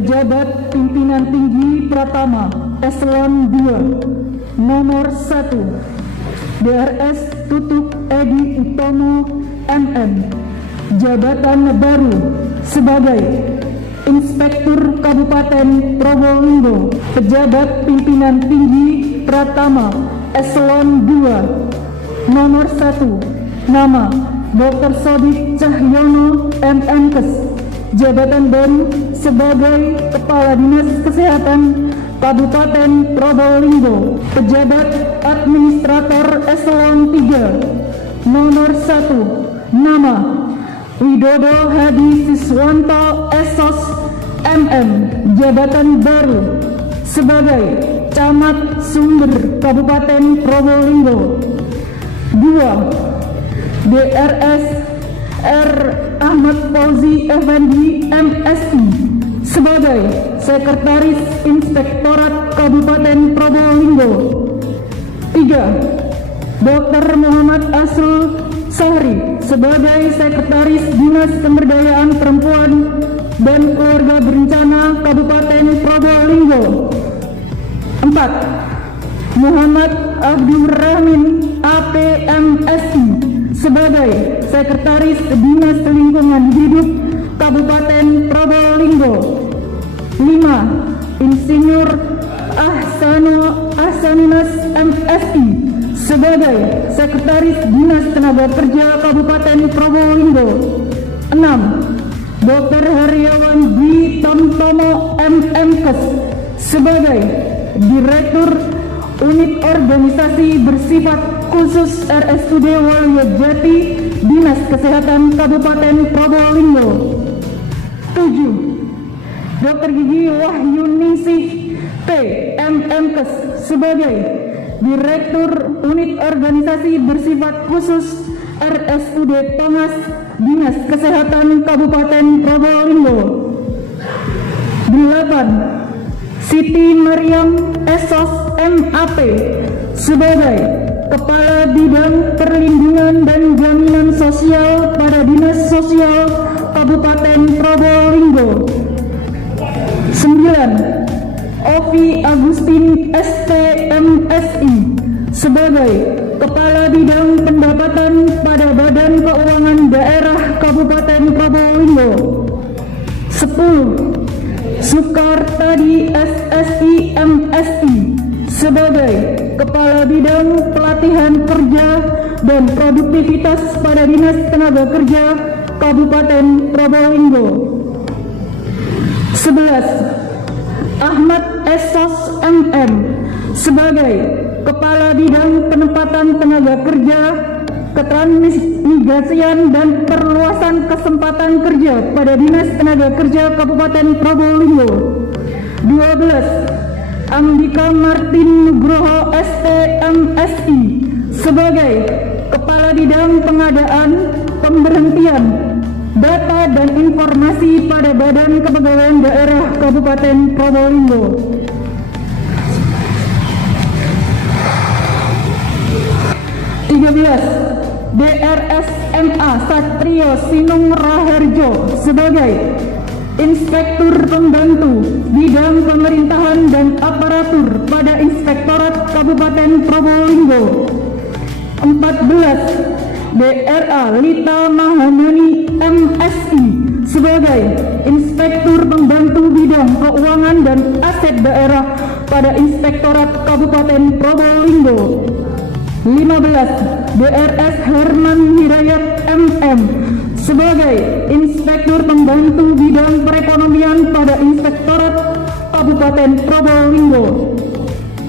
Pejabat Pimpinan Tinggi Pratama Eselon 2 Nomor 1 DRS Tutuk Edi Utomo MM, jabatan baru sebagai Inspektur Kabupaten Probolinggo. Pejabat Pimpinan Tinggi Pratama Eselon 2 Nomor 1 nama Dr. Sodik Cahyono MMkes, jabatan baru sebagai Kepala Dinas Kesehatan Kabupaten Probolinggo. Pejabat Administrator Eselon 3 Nomor 1 nama Widodo Hadi Siswanto Esos MM, jabatan baru sebagai Camat Sumber Kabupaten Probolinggo. 2. DRS R. Ahmad Fauzi Effendi MSI sebagai Sekretaris Inspektorat Kabupaten Probolinggo. 3. Dr. Muhammad Asrul Sahri sebagai Sekretaris Dinas Pemberdayaan Perempuan dan Keluarga Berencana Kabupaten Probolinggo. 4. Muhammad Abdul Rahmin APMSI sebagai Sekretaris Dinas Lingkungan Hidup Kabupaten Probolinggo. 5. Insinyur Ahsaninas MSI sebagai Sekretaris Dinas Tenaga Kerja Kabupaten Probolinggo. 6. Dr. Heriawan Dwi Tamtomo MMkes sebagai Direktur Unit Organisasi Bersifat Khusus RSUD Waljajati Dinas Kesehatan Kabupaten Probolinggo. 7. Dr. Gigi Wahyuningsih P. MMkes sebagai Direktur Unit Organisasi Bersifat Khusus RSUD Tongas Dinas Kesehatan Kabupaten Probolinggo. 8. Siti Mariam Esos MAP sebagai Kepala Bidang Perlindungan dan Jaminan Sosial pada Dinas Sosial Kabupaten Probolinggo. 9. Ovi Agustin STMSI sebagai Kepala Bidang Pendapatan pada Badan Keuangan Daerah Kabupaten Probolinggo. 10. Sukartadi SSI MSI sebagai Kepala Bidang Pelatihan Kerja dan Produktivitas pada Dinas Tenaga Kerja Kabupaten Probolinggo. 11. Ahmad Esos MM sebagai Kepala Bidang Penempatan Tenaga Kerja, Ketransmigrasian dan Perluasan Kesempatan Kerja pada Dinas Tenaga Kerja Kabupaten Probolinggo. 12. Andika Martin Nugroho STMSI sebagai Kepala Bidang Pengadaan, Pemberhentian, Data dan Informasi pada Badan Kepegawaian Daerah Kabupaten Probolinggo. 13. DRS MA Satrio Sinung Raharjo sebagai Inspektur Pembantu Bidang Pemerintahan dan Aparatur pada Inspektorat Kabupaten Probolinggo. 14. DRA Lita Mahamani MSI sebagai Inspektur Pembantu Bidang Keuangan dan Aset Daerah pada Inspektorat Kabupaten Probolinggo. 15. DRS Herman Hidayat MM sebagai Inspektur Pembantu Bidang Perekonomian pada Inspektorat Kabupaten Probolinggo.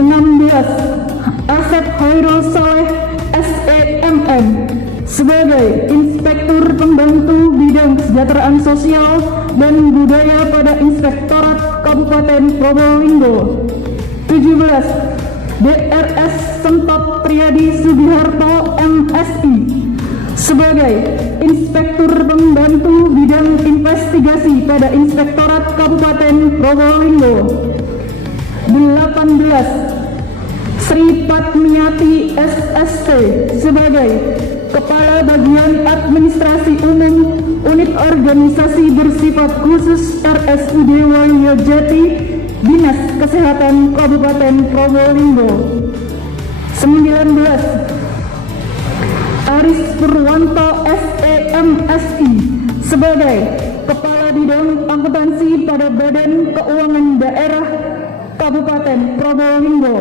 16. Asep Khairul Saleh SEMM sebagai Inspektur Pembantu Bidang Kesejahteraan Sosial dan Budaya pada Inspektorat Kabupaten Probolinggo. 17. DRS Sentot Priyadi Sugiharto MSI sebagai Inspektur Pembantu Bidang Investigasi pada Inspektorat Kabupaten Probolinggo. 18. Sri Patmiati SST sebagai Kepala Bagian Administrasi Umum Unit Organisasi Bersifat Khusus RSUD Waluyojati Dinas Kesehatan Kabupaten Probolinggo. 19. Aris Purwanto SEMSI sebagai Kepala Bidang Akuntansi pada Badan Keuangan Daerah Kabupaten Probolinggo.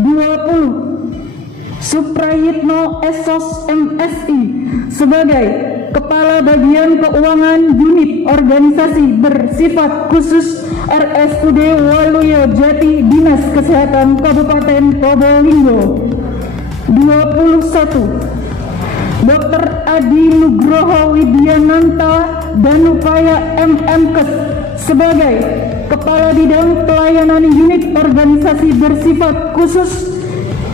20. Suprayitno Esos MSI sebagai Kepala Bagian Keuangan Unit Organisasi Bersifat Khusus RSUD Waluyojati Dinas Kesehatan Kabupaten Probolinggo. 21. Dr. Adi Nugroho Widiananta Danupaya MMkes sebagai Kepala Bidang Pelayanan Unit Organisasi Bersifat Khusus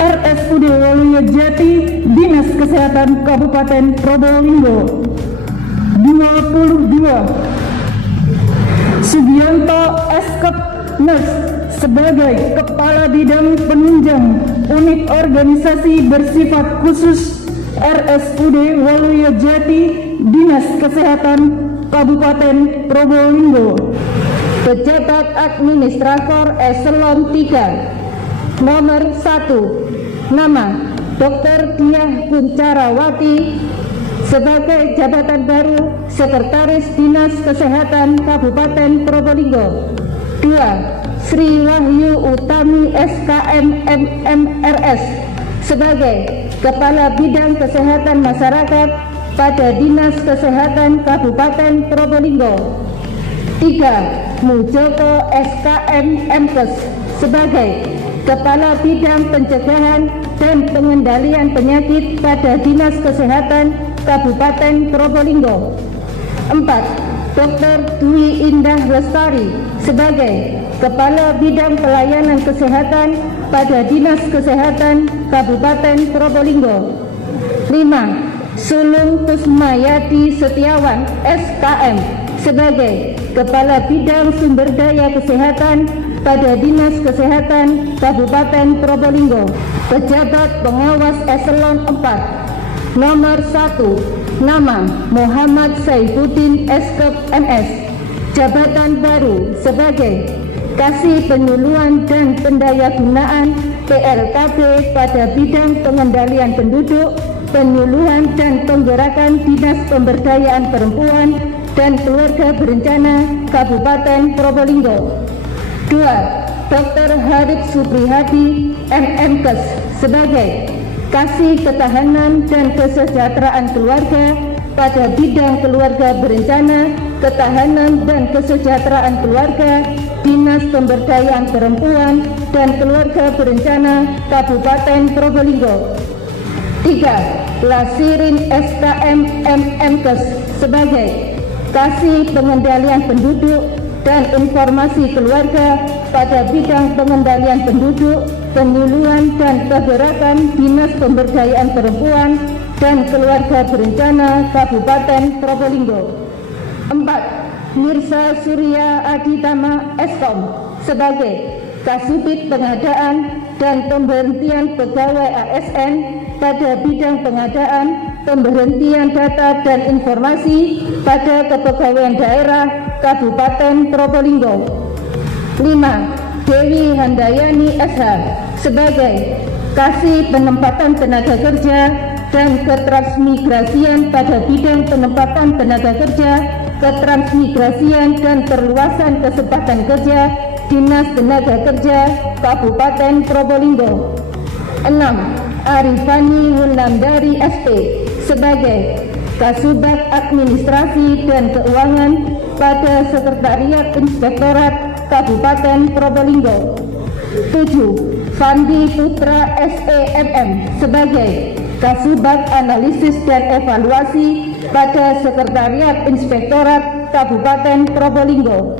RSUD Waluyojati Dinas Kesehatan Kabupaten Probolinggo. 22. Sugianto Eskep Nurse sebagai Kepala Bidang Penunjang Unit Organisasi Bersifat Khusus RSUD Waluyojati Dinas Kesehatan Kabupaten Probolinggo. Pejabat Administrator Eselon 3. Nomor 1. Nama Dr. Diah Kuncarawati sebagai jabatan baru Sekretaris Dinas Kesehatan Kabupaten Probolinggo. 2. Sri Wahyu Utami SKM MMRS sebagai Kepala Bidang Kesehatan Masyarakat pada Dinas Kesehatan Kabupaten Probolinggo. 3. Mujoko SKM MKes sebagai Kepala Bidang Pencegahan dan Pengendalian Penyakit pada Dinas Kesehatan Kabupaten Probolinggo. 4. Dr. Dwi Indah Lestari sebagai Kepala Bidang Pelayanan Kesehatan pada Dinas Kesehatan Kabupaten Probolinggo. 5. Sulung Kusmayati Setiawan SKM sebagai Kepala Bidang Sumber Daya Kesehatan pada Dinas Kesehatan Kabupaten Probolinggo. Pejabat Pengawas Eselon 4. Nomor 1. Nama Muhammad Saifuddin Eskep MS. Jabatan baru sebagai Kasih Penyuluhan dan Pendayagunaan PLKB pada bidang pengendalian penduduk, penyuluhan dan penggerakan Dinas Pemberdayaan Perempuan dan Keluarga Berencana Kabupaten Probolinggo. 2. Dr. Harith Suprihadi MMkes sebagai Kasih Ketahanan dan Kesejahteraan Keluarga pada bidang keluarga berencana, ketahanan dan kesejahteraan keluarga, Dinas Pemberdayaan Perempuan dan Keluarga Berencana Kabupaten Probolinggo. 3. Lasirin SKM MMkes sebagai Kasih Pengendalian Penduduk dan Informasi Keluarga pada bidang pengendalian penduduk, penyuluhan dan pergerakan Dinas Pemberdayaan Perempuan dan Keluarga Berencana Kabupaten Probolinggo. 4. Mirsa Surya Aditama Eskom sebagai Kasubit Pengadaan dan Pemberhentian Pegawai ASN pada bidang pengadaan, pemberhentian data dan informasi pada Kepegawaian Daerah Kabupaten Probolinggo. 5. Dewi Handayani SH sebagai Kasih Penempatan Tenaga Kerja dan Ketransmigrasian pada bidang penempatan tenaga kerja, ketransmigrasian dan perluasan kesempatan kerja Dinas Tenaga Kerja Kabupaten Probolinggo. 6. Arifani Wulandari SP sebagai Kasubag Administrasi dan Keuangan pada Sekretariat Inspektorat Kabupaten Probolinggo. 7. Fandi Putra SEMM sebagai Kasubag Analisis dan Evaluasi pada Sekretariat Inspektorat Kabupaten Probolinggo.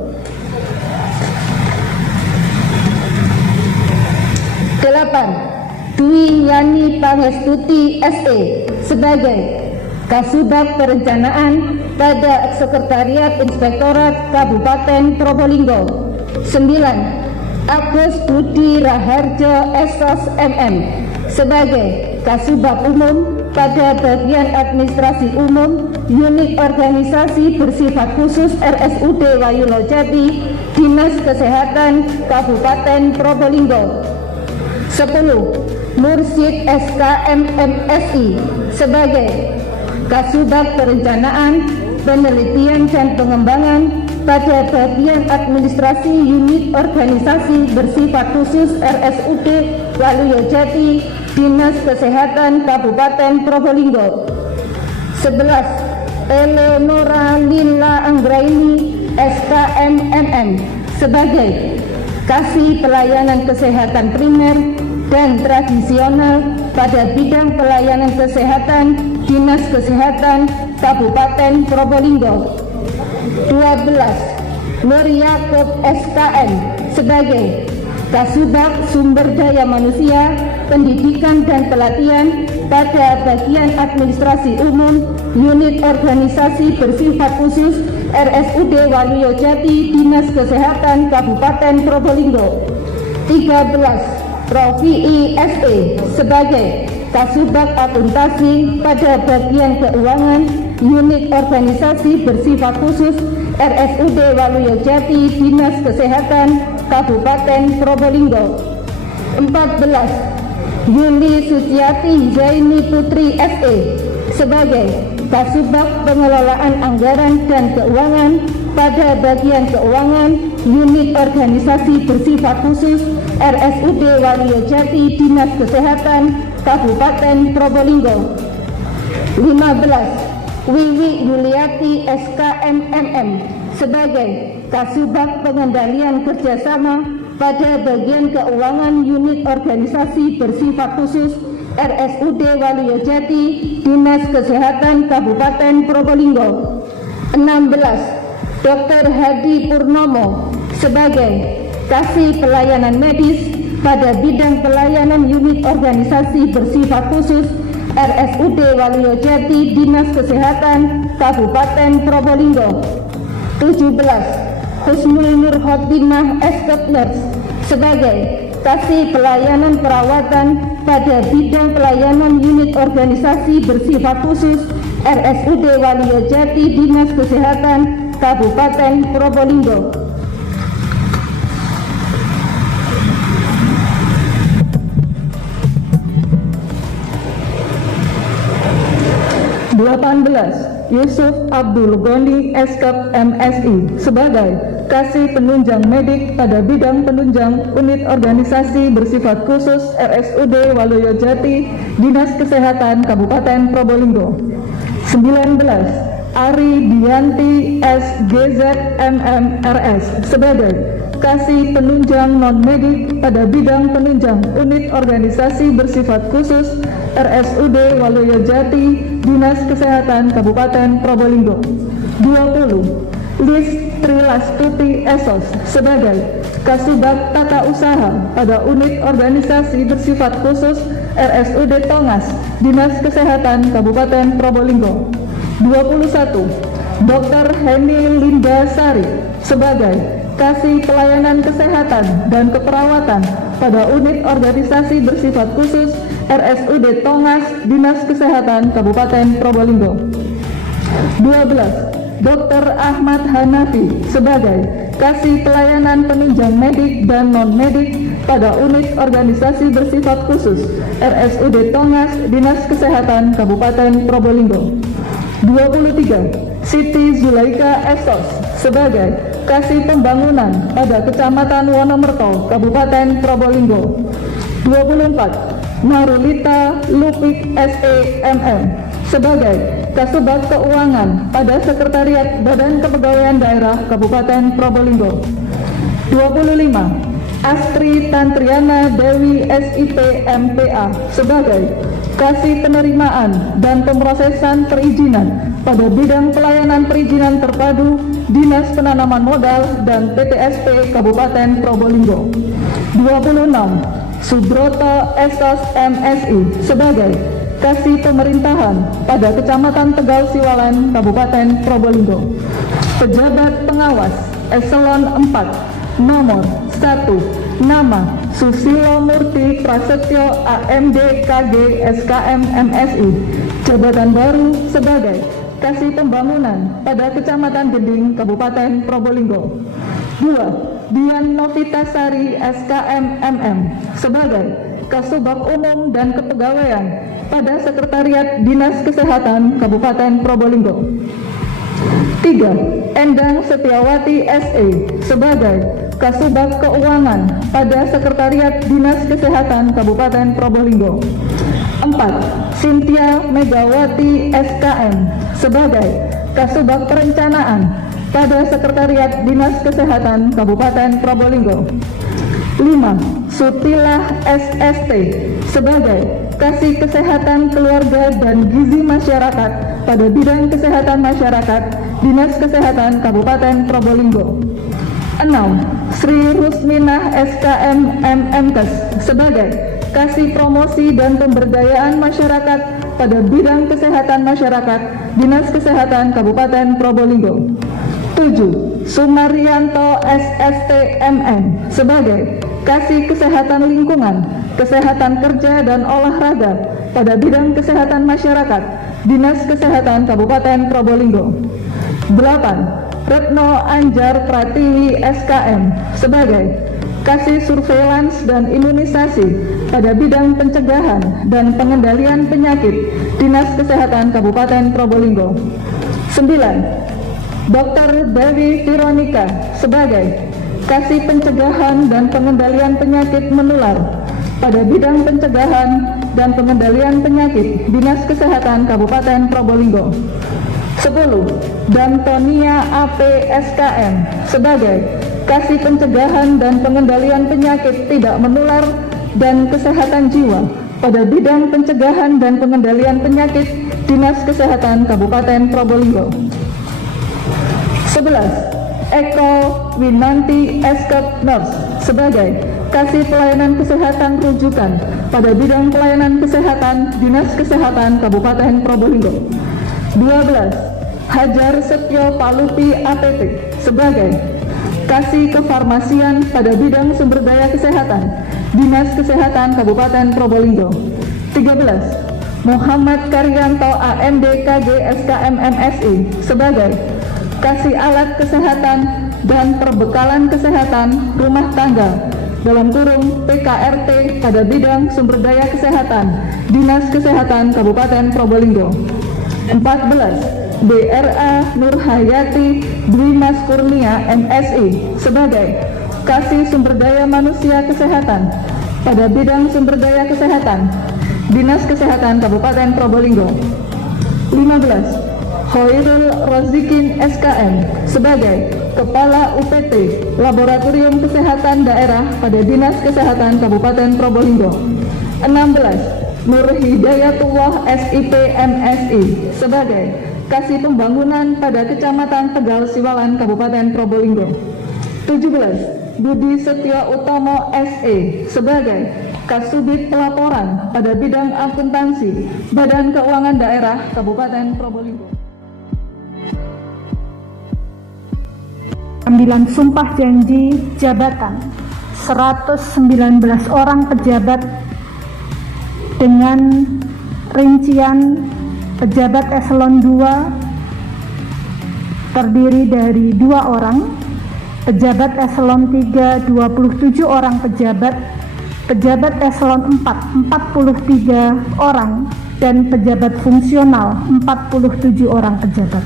8. Dwi Yani Pangestuti SE sebagai Kasubag Perencanaan pada Sekretariat Inspektorat Kabupaten Probolinggo. 9. Agus Budi Raharjo SOS MM sebagai Kasubag Umum pada bagian administrasi umum unit organisasi bersifat khusus RSUD Wayulo Jati, Dinas Kesehatan Kabupaten Probolinggo. 10. Mursyid SKMMSI sebagai Kasubag Perencanaan, Penelitian dan Pengembangan pada bagian administrasi unit organisasi bersifat khusus RSUD Waluyo Jati, Dinas Kesehatan Kabupaten Probolinggo. 11. Eleonora Lila Anggraini SKMMM sebagai Kasih Pelayanan Kesehatan Primer dan Tradisional pada bidang pelayanan kesehatan Dinas Kesehatan Kabupaten Probolinggo. 12. Nur Yaakob SKM sebagai Kasubag Sumber Daya Manusia, Pendidikan dan Pelatihan pada bagian administrasi umum unit organisasi bersifat khusus RSUD Waluyo Jati, Dinas Kesehatan Kabupaten Probolinggo. 13. Profi ISE sebagai Kasubag Akuntansi pada bagian keuangan unit organisasi bersifat khusus RSUD Waluyo Jati, Dinas Kesehatan Kabupaten Probolinggo. 14. Yuli Suciati Zaini Putri SE sebagai Kasubag Pengelolaan Anggaran dan Keuangan pada bagian keuangan unit organisasi bersifat khusus RSUD Waluyo Jati, Dinas Kesehatan Kabupaten Probolinggo. 15. Wiwi Yuliati SKMMM sebagai Kasubag Pengendalian Kerjasama pada bagian keuangan unit organisasi bersifat khusus RSUD Waluyo Jati, Dinas Kesehatan Kabupaten Probolinggo. 16. Dr. Hadi Purnomo sebagai Kasih Pelayanan Medis pada bidang pelayanan unit organisasi bersifat khusus RSUD Waluyo Jati, Dinas Kesehatan Kabupaten Probolinggo. 17. Husnul Nur Khotimah Nurse sebagai Kasih Pelayanan Perawatan pada bidang pelayanan unit organisasi bersifat khusus RSUD Waluyo Jati, Dinas Kesehatan Kabupaten Probolinggo. 18. Yusuf Abdul Goni Eskap MSI sebagai Kasih Penunjang Medik pada bidang penunjang unit organisasi bersifat khusus RSUD Waluyo Jati, Dinas Kesehatan Kabupaten Probolinggo. 19. Ari Dianti SGZ MMRS sebagai Kasih Penunjang Non-Medik pada bidang penunjang unit organisasi bersifat khusus RSUD Waluyo Jati, Dinas Kesehatan Kabupaten Probolinggo. 20. Lis Trilastuti Esos sebagai Kasubag Tata Usaha pada unit organisasi bersifat khusus RSUD Tongas, Dinas Kesehatan Kabupaten Probolinggo. 21. Dr. Heni Linda Sari sebagai Kasih Pelayanan Kesehatan dan Keperawatan pada unit organisasi bersifat khusus RSUD Tongas, Dinas Kesehatan Kabupaten Probolinggo. 12. Dr. Ahmad Hanafi sebagai Kasih Pelayanan Penunjang Medik dan Non-Medik pada unit organisasi bersifat khusus RSUD Tongas, Dinas Kesehatan Kabupaten Probolinggo. 23. Siti Zulaika Esos sebagai Kasih Pembangunan pada Kecamatan Wonomerto, Kabupaten Probolinggo. 24. Marulita Lupik SEMM sebagai Kasubag Keuangan pada Sekretariat Badan Kepegawaian Daerah Kabupaten Probolinggo. 25. Astri Tantriana Dewi SIP MPA sebagai Kasih Penerimaan dan Pemrosesan Perizinan pada bidang pelayanan perizinan terpadu Dinas Penanaman Modal dan PTSP Kabupaten Probolinggo. 26. Subroto Esos MSI sebagai Kasih Pemerintahan pada Kecamatan Tegal Siwalan, Kabupaten Probolinggo. Pejabat Pengawas Eselon 4 Nomor 1. Nama Susilo Murti Prasetyo AMD KG SKM MSI, jabatan baru sebagai Kasih Pembangunan pada Kecamatan Gending, Kabupaten Probolinggo. 2. Dian Novitasari SKM MM sebagai Kasubag Umum dan Kepegawaian pada Sekretariat Dinas Kesehatan Kabupaten Probolinggo. 3. Endang Setiawati SE sebagai Kasubag Keuangan pada Sekretariat Dinas Kesehatan Kabupaten Probolinggo. 4. Cynthia Megawati SKM sebagai Kasubag Perencanaan pada Sekretariat Dinas Kesehatan Kabupaten Probolinggo. 5. Sutilah SST sebagai Kasih Kesehatan Keluarga dan Gizi Masyarakat pada bidang kesehatan masyarakat Dinas Kesehatan Kabupaten Probolinggo. 6. Sri Rusminah SKM MMKes sebagai Kasih Promosi dan Pemberdayaan Masyarakat pada bidang kesehatan masyarakat Dinas Kesehatan Kabupaten Probolinggo. 7. Sumaryanto SST MM sebagai Kasih Kesehatan Lingkungan, Kesehatan Kerja dan Olahraga pada bidang kesehatan masyarakat Dinas Kesehatan Kabupaten Probolinggo. 8. Retno Anjar Pratiwi SKM sebagai Kasih Surveillance dan Imunisasi pada bidang pencegahan dan pengendalian penyakit Dinas Kesehatan Kabupaten Probolinggo. 9. Dr. Dewi Veronica sebagai Kasih Pencegahan dan Pengendalian Penyakit Menular pada bidang pencegahan dan pengendalian penyakit Dinas Kesehatan Kabupaten Probolinggo. 10. Dantonia AP SKM sebagai Kasih Pencegahan dan Pengendalian Penyakit Tidak Menular dan Kesehatan Jiwa pada bidang pencegahan dan pengendalian penyakit Dinas Kesehatan Kabupaten Probolinggo. 11. Eko Winanti Eskep Nurse sebagai Kasih Pelayanan Kesehatan Rujukan pada bidang pelayanan kesehatan Dinas Kesehatan Kabupaten Probolinggo. 12. Hajar Setyo Palupi APT sebagai Kasih Kefarmasian pada bidang sumber daya kesehatan Dinas Kesehatan Kabupaten Probolinggo. 13. Muhammad Karyanto AMD KG SKM MSI sebagai Kasih Alat Kesehatan dan Perbekalan Kesehatan Rumah Tangga (PKRT) pada bidang sumber daya kesehatan Dinas Kesehatan Kabupaten Probolinggo. 14. BRA Nurhayati Dwi Mas Kurnia MSI sebagai Kasih Sumber Daya Manusia Kesehatan pada bidang sumber daya kesehatan Dinas Kesehatan Kabupaten Probolinggo. 15. Hoirul Rozikin SKM sebagai Kepala UPT Laboratorium Kesehatan Daerah pada Dinas Kesehatan Kabupaten Probolinggo. 16. Nur Hidayatullah SIP MSI sebagai Kasih Pembangunan pada Kecamatan Tegal Siwalan Kabupaten Probolinggo. 17. Budi Setio Utomo SE sebagai Kasubit Pelaporan pada bidang akuntansi Badan Keuangan Daerah Kabupaten Probolinggo. Ambilan sumpah janji jabatan 119 orang pejabat dengan rincian pejabat eselon 2 terdiri dari 2 orang, pejabat eselon 3 27 orang pejabat eselon 4 43 orang, dan pejabat fungsional 47 orang pejabat.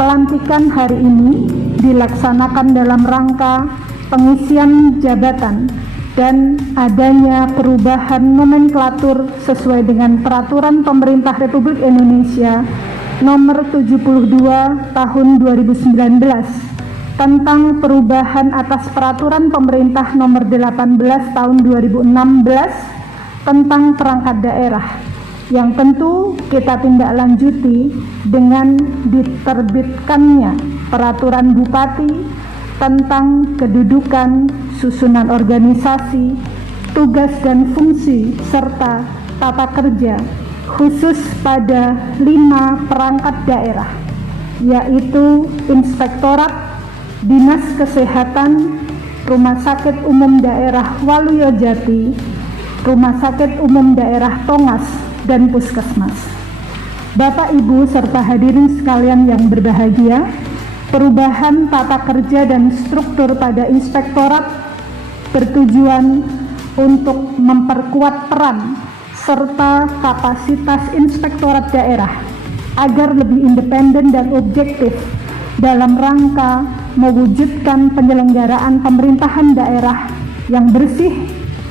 Pelantikan hari ini dilaksanakan dalam rangka pengisian jabatan dan adanya perubahan nomenklatur sesuai dengan Peraturan Pemerintah Republik Indonesia Nomor 72 Tahun 2019 tentang perubahan atas Peraturan Pemerintah Nomor 18 Tahun 2016 tentang perangkat daerah, yang tentu kita tindak lanjuti dengan diterbitkannya Peraturan Bupati tentang kedudukan, susunan organisasi, tugas dan fungsi, serta tata kerja khusus pada 5 perangkat daerah, yaitu Inspektorat, Dinas Kesehatan, Rumah Sakit Umum Daerah Waluyojati, Rumah Sakit Umum Daerah Tongas, dan Puskesmas. Bapak, Ibu, serta hadirin sekalian yang berbahagia, perubahan tata kerja dan struktur pada inspektorat bertujuan untuk memperkuat peran serta kapasitas inspektorat daerah agar lebih independen dan objektif dalam rangka mewujudkan penyelenggaraan pemerintahan daerah yang bersih,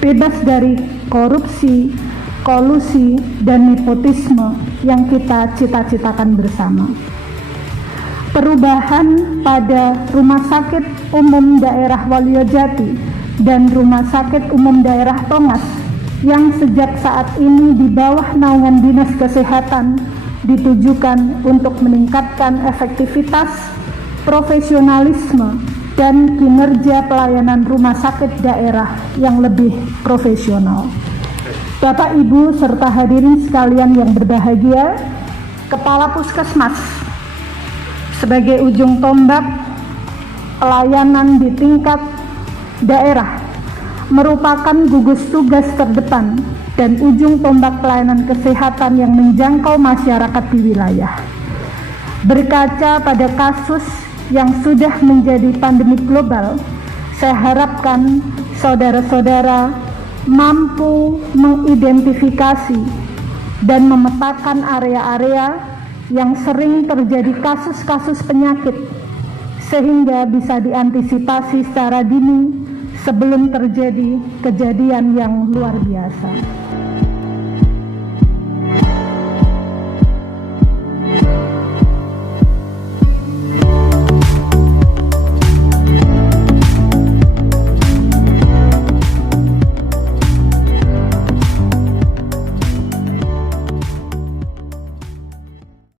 bebas dari korupsi, kolusi, dan nepotisme yang kita cita-citakan bersama. Perubahan pada Rumah Sakit Umum Daerah Waluyojati dan Rumah Sakit Umum Daerah Tongas yang sejak saat ini di bawah naungan Dinas Kesehatan ditujukan untuk meningkatkan efektivitas, profesionalisme, dan kinerja pelayanan rumah sakit daerah yang lebih profesional. Bapak, Ibu, serta hadirin sekalian yang berbahagia, Kepala Puskesmas sebagai ujung tombak pelayanan di tingkat daerah merupakan gugus tugas terdepan dan ujung tombak pelayanan kesehatan yang menjangkau masyarakat di wilayah. Berkaca pada kasus yang sudah menjadi pandemi global, saya harapkan saudara-saudara mampu mengidentifikasi dan memetakan area-area yang sering terjadi kasus-kasus penyakit sehingga bisa diantisipasi secara dini sebelum terjadi kejadian yang luar biasa.